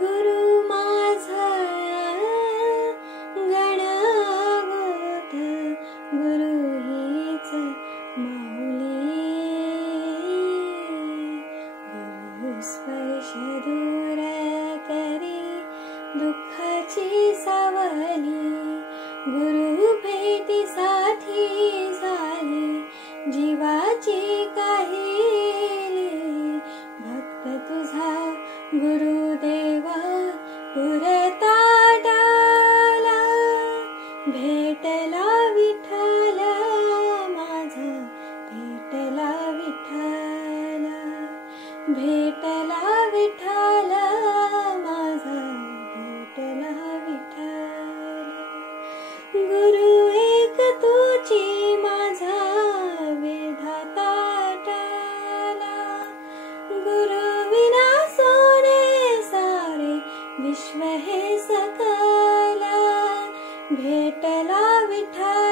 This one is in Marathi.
गुरु माझा गणगोत, गुरु हीच माऊली. गुरु स्पर्श दूर करी दुःखाची सावली. गुरु भेटीसाठी झाली जीवाची काहिली. भक्त तुझा गुरुदेवा पुरताटाला, भेटला विठ्ठल माझा, भेटला विठ्ठल, भेटला विठ्ठल माझा, भेटला विठ्ठल. गुरु एक तुझी माझा विधाता टाला. गुरु विना सोने सारे विश्व हे सकला. भेटला विठ्ठल